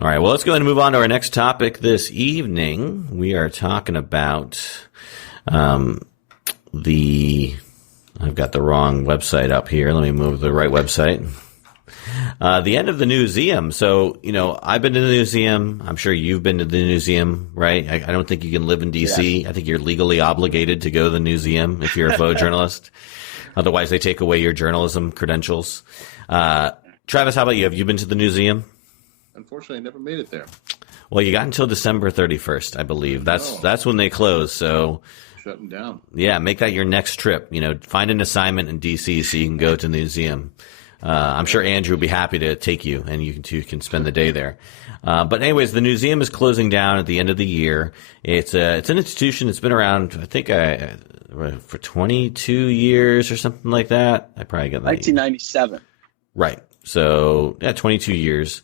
All right, well, let's go ahead and move on to our next topic this evening. We are talking about I've got the wrong website up here. Let me move to the right website. The end of the museum. So, I've been to the museum. I'm sure you've been to the museum, right? I don't think you can live in D.C. Yeah. I think you're legally obligated to go to the museum if you're a photojournalist. Otherwise, they take away your journalism credentials. Travis, how about you? Have you been to the museum? Unfortunately, I never made it there. Well, you got until December 31st, I believe. That's when they close. So shutting down. Yeah, make that your next trip. Find an assignment in D.C. so you can go to the museum. I'm sure Andrew will be happy to take you, and you can spend the day there. But anyways, the museum is closing down at the end of the year. It's an institution that's been around, I think, for 22 years or something like that. I probably got that. 1997. Right. So 22 years.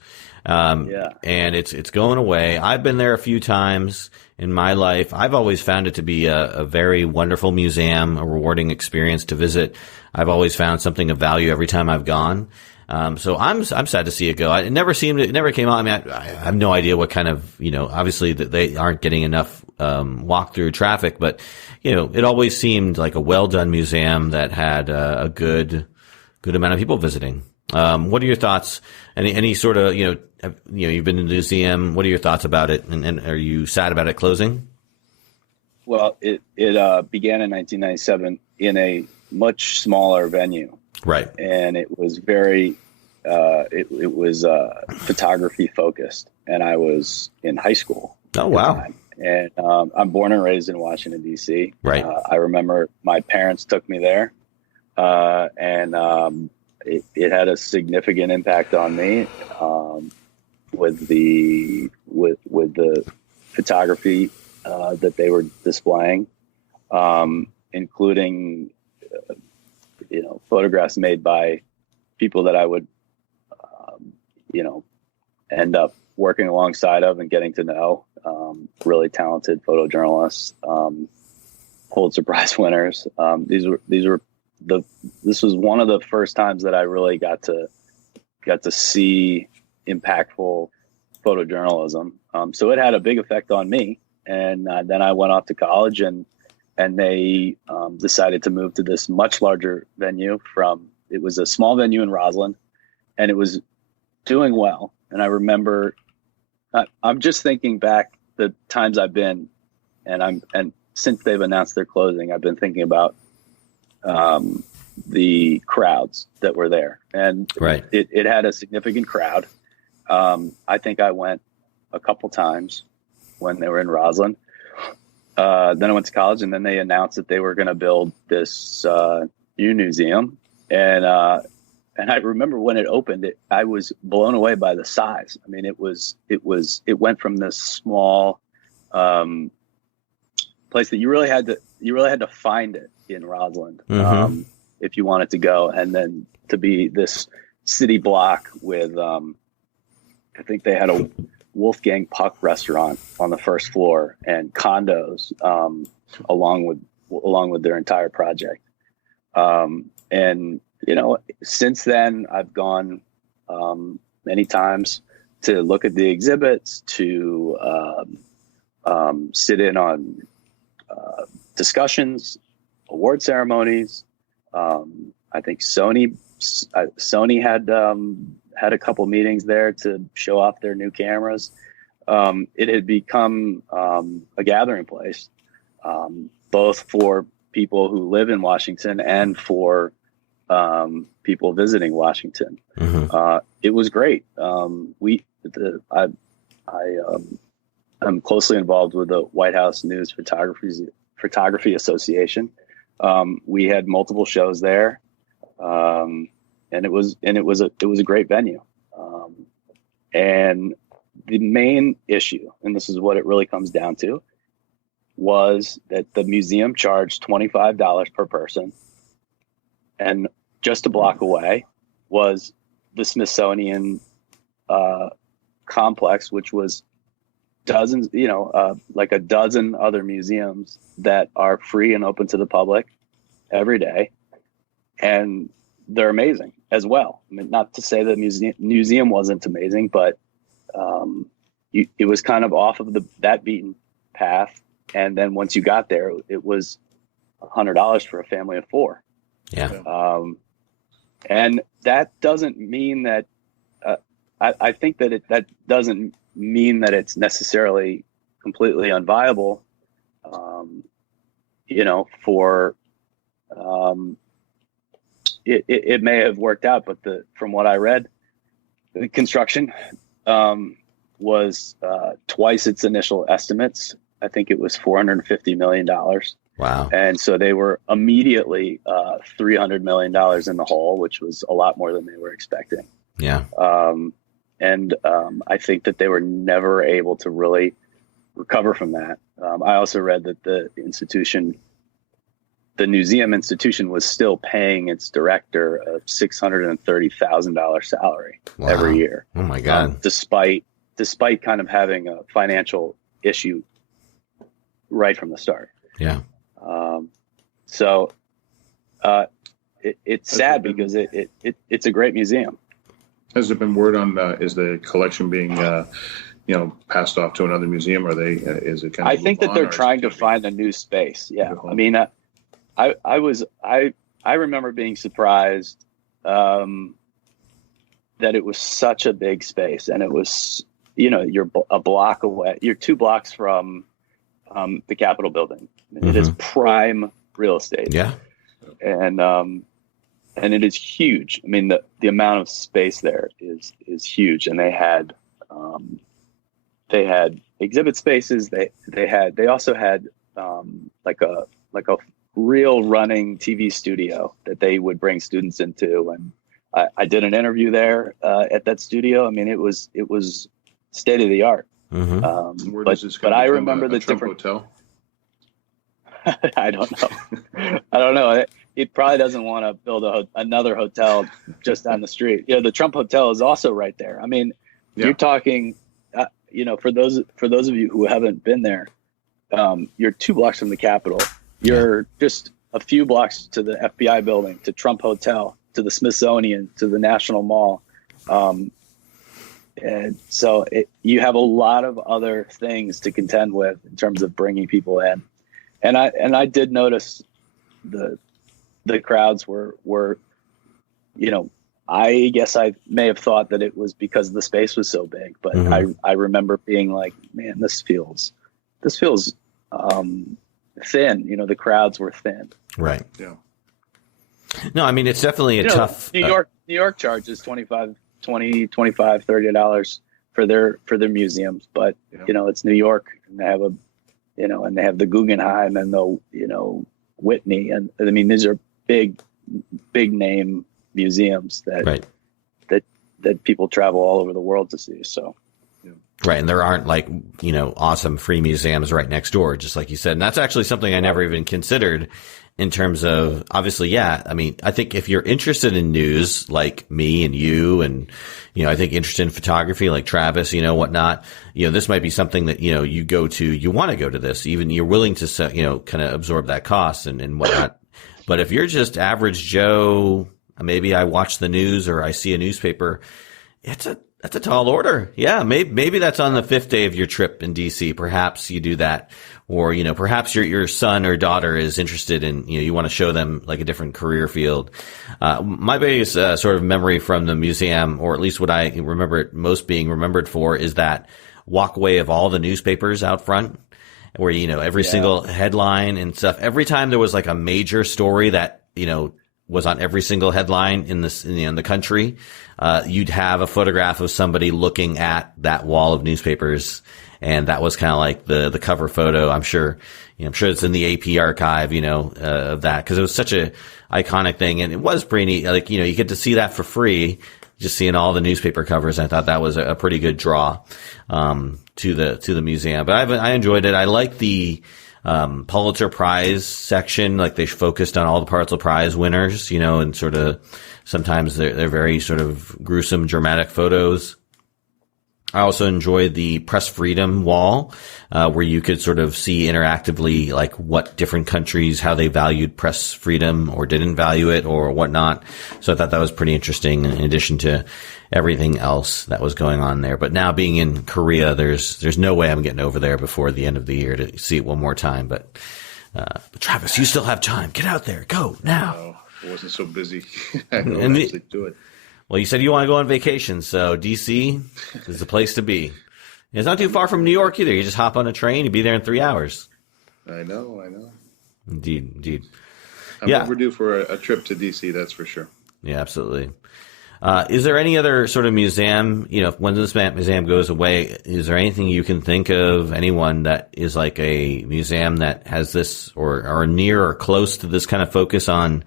And it's going away. I've been there a few times in my life. I've always found it to be a very wonderful museum, a rewarding experience to visit. I've always found something of value every time I've gone. So I'm sad to see it go. It never came out. I mean, I have no idea what kind of, obviously that they aren't getting enough, walk-through traffic, but, it always seemed like a well-done museum that had a good amount of people visiting. What are your thoughts? Any sort of, you've been to the museum. What are your thoughts about it? And are you sad about it closing? Well, it began in 1997 in a much smaller venue. Right. And it was very, it was photography focused. And I was in high school. Oh, wow. And I'm born and raised in Washington, D.C. Right. I remember my parents took me there. It had a significant impact on me with the photography that they were displaying, including photographs made by people that I would end up working alongside of and getting to know, really talented photojournalists, Pulitzer Prize winners. This was one of the first times that I really got to see impactful photojournalism. So it had a big effect on me. And then I went off to college and they decided to move to this much larger venue it was a small venue in Roslyn, and it was doing well. And I remember, I'm just thinking back the times I've been, and since they've announced their closing, I've been thinking about the crowds that were there, and right. It had a significant crowd. I think I went a couple times when they were in Roslyn. Then I went to college, and then they announced that they were going to build this new museum. And I remember when it opened, I was blown away by the size. I mean, it went from this small place that you really had to find it in Roslyn, if you wanted to go, and then to be this city block with, I think they had a Wolfgang Puck restaurant on the first floor and condos, along with their entire project. And since then I've gone, many times to look at the exhibits, to, sit in on, discussions, award ceremonies. I think Sony had a couple meetings there to show off their new cameras. It had become a gathering place, both for people who live in Washington and for people visiting Washington. It was great. I'm closely involved with the White House News Photography Association. We had multiple shows there, and it was a great venue. And the main issue, and this is what it really comes down to, was that the museum charged $25 per person, and just a block away was the Smithsonian complex, which was dozens, like a dozen other museums that are free and open to the public every day. And they're amazing as well. I mean, not to say the museum wasn't amazing, but it was kind of off of that beaten path. And then once you got there, it was $100 for a family of 4. Yeah. And that doesn't mean that, I think that that doesn't mean that it's necessarily completely unviable, it may have worked out, but from what I read, the construction was twice its initial estimates. I think it was $450 million. Wow. And so they were immediately $300 million in the hole, which was a lot more than they were expecting. Yeah. I think that they were never able to really recover from that. I also read that the museum institution was still paying its director a $630,000 salary every year. Oh my God. Despite kind of having a financial issue right from the start. Yeah. It's sad because it's a great museum. Has there been word on is the collection being passed off to another museum? Or is it kind of? I think that they're trying to find a new space. Yeah, I mean, I remember being surprised that it was such a big space, and it was you're a block away. You're 2 blocks from the Capitol building. Mm-hmm. It is prime real estate. Yeah, and it is huge. I mean, the amount of space there is huge, and they had exhibit spaces. They also had like a real running TV studio that they would bring students into. And I did an interview there at that studio. I mean, it was state of the art. Mm-hmm. But I remember the Trump different hotel. I don't know. It probably doesn't want to build another hotel just down the street. The Trump Hotel is also right there. I mean, You're talking, for those of you who haven't been there, you're 2 blocks from the Capitol. You're just a few blocks to the FBI building, to Trump Hotel, to the Smithsonian, to the National Mall. And so you have a lot of other things to contend with in terms of bringing people in. And I did notice the crowds were, I guess I may have thought that it was because the space was so big, but mm-hmm. I remember being like, man, this feels thin. The crowds were thin. Right. Yeah. No, I mean, it's definitely a tough. New York charges $25-$30 for their museums, but it's New York, and they have and they have the Guggenheim and the Whitney, and I mean, these are big name museums that people travel all over the world to see. So. Right. And there aren't awesome free museums right next door, just like you said. And that's actually something I never even considered in terms of, obviously, yeah. I mean, I think if you're interested in news like me and you and, I think interested in photography like Travis, whatnot, this might be something that, you go to, you want to go to this, even you're willing to, kind of absorb that cost and whatnot. But if you're just average Joe, maybe I watch the news or I see a newspaper, that's a tall order. Yeah. Maybe that's on the 5th day of your trip in DC. Perhaps you do that. Or, perhaps your son or daughter is interested in, you want to show them like a different career field. My biggest sort of memory from the museum, or at least what I remember it most being remembered for, is that walkway of all the newspapers out front, where, every single headline and stuff. Every time there was like a major story that, was on every single headline in the country, you'd have a photograph of somebody looking at that wall of newspapers. And that was kind of like the cover photo. I'm sure it's in the AP archive, of that, because it was such a iconic thing, and it was pretty neat. Like, you get to see that for free, just seeing all the newspaper covers. I thought that was a pretty good draw, to the museum. But I enjoyed it. I like the, Pulitzer Prize section. Like, they focused on all the Pulitzer Prize winners, and sort of sometimes they're very sort of gruesome, dramatic photos. I also enjoyed the Press Freedom wall, where you could sort of see interactively like what different countries, how they valued press freedom or didn't value it or whatnot. So I thought that was pretty interesting in addition to everything else that was going on there. But now being in Korea, there's no way I'm getting over there before the end of the year to see it one more time. But Travis, you still have time. Get out there. Go now. Oh, I wasn't so busy. I don't actually do it. Well, you said you want to go on vacation, so DC is the place to be. It's not too far from New York either. You just hop on a train, you be there in 3 hours. I know. Indeed. I'm overdue for a trip to DC, that's for sure. Yeah, absolutely. Is there any other sort of museum, when this museum goes away, is there anything you can think of, anyone that is like a museum that has this or near or close to this kind of focus on,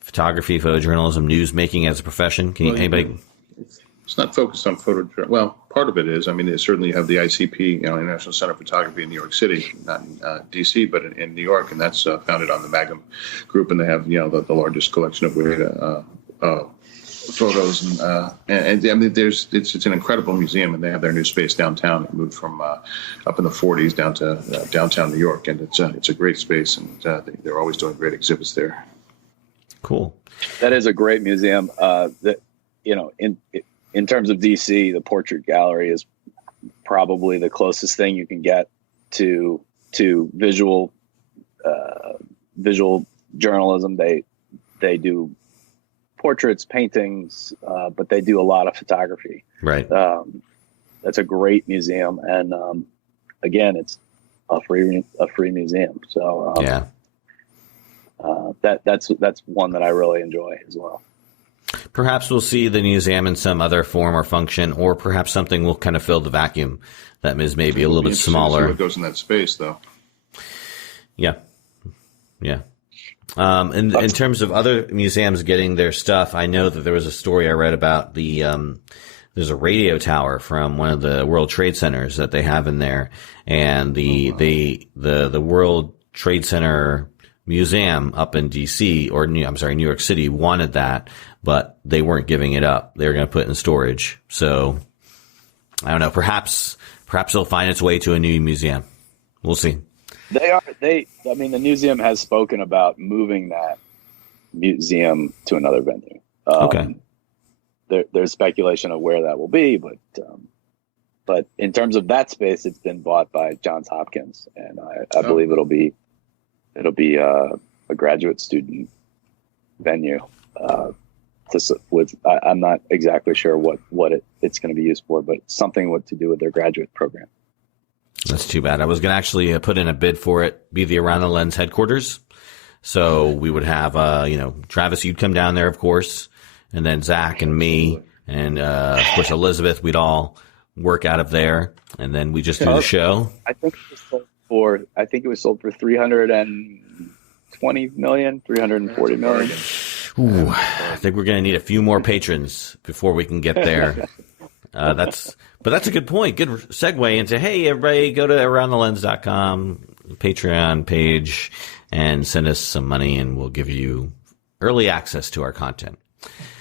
photography, photojournalism, news making as a profession? Anybody? It's not focused on photo. Well, part of it is. I mean, they certainly have the ICP, International Center for Photography in New York City, not in DC, but in New York, and that's founded on the Magnum Group, and they have the largest collection of photos, and I mean, it's an incredible museum, and they have their new space downtown. It moved from up in the 40s down to downtown New York, and it's a great space, and they're always doing great exhibits there. Cool. That is a great museum. In terms of DC, the Portrait Gallery is probably the closest thing you can get to visual journalism. They do portraits, paintings, but they do a lot of photography. Right. That's a great museum, and again, it's a free museum. So yeah. That's one that I really enjoy as well. Perhaps we'll see the museum in some other form or function, or perhaps something will kind of fill the vacuum that is maybe a little bit smaller. See what goes in that space, though. Yeah. In terms of other museums getting their stuff, I know that there was a story I read about there's a radio tower from one of the World Trade Centers that they have in there, and the World Trade Center Museum up in DC New York City wanted that, but they weren't giving it up. They were going to put it in storage. So I don't know. Perhaps it'll find its way to a new museum. We'll see. The museum has spoken about moving that museum to another venue. Okay. There's speculation of where that will be, but in terms of that space, it's been bought by Johns Hopkins, and I believe it'll be a graduate student venue. I'm not exactly sure what it's going to be used for, but something to do with their graduate program. That's too bad. I was going to actually put in a bid for it, be the Around the Lens headquarters. So we would have, Travis, you'd come down there, of course, and then Zach and me, and of course Elizabeth. We'd all work out of there, and then we just do the show. I think it was sold for $320 million, $340 million. Ooh, I think we're going to need a few more patrons before we can get there. That's a good point. Good segue into, hey, everybody, go to aroundthelens.com, Patreon page, and send us some money, and we'll give you early access to our content.